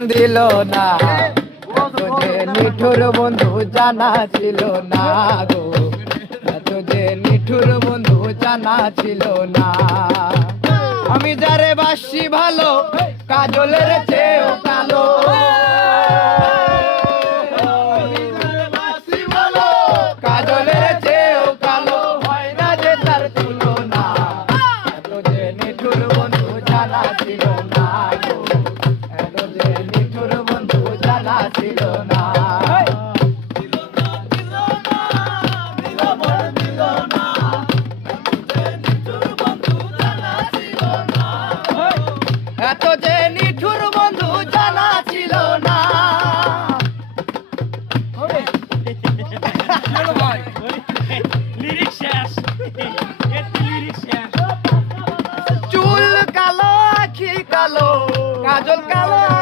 দিল না এত যে নিঠুর বন্ধু জানা ছিল না গো, এত যে নিঠুর বন্ধু জানা ছিল না। আমি যারে বাসি ভালো কাজলের চেয়েও কালো, কাজলের চেয়েও কালো হয় না যে তার তুলনা। এত যে নিঠুর বন্ধু জানা ছিল না গো, এত যে নিঠুর বন্ধু জানা ছিল না। এত যে নিঠুর বন্ধু জানা ছিল না। চুল কালো, আখি কালো, কাজল কালো।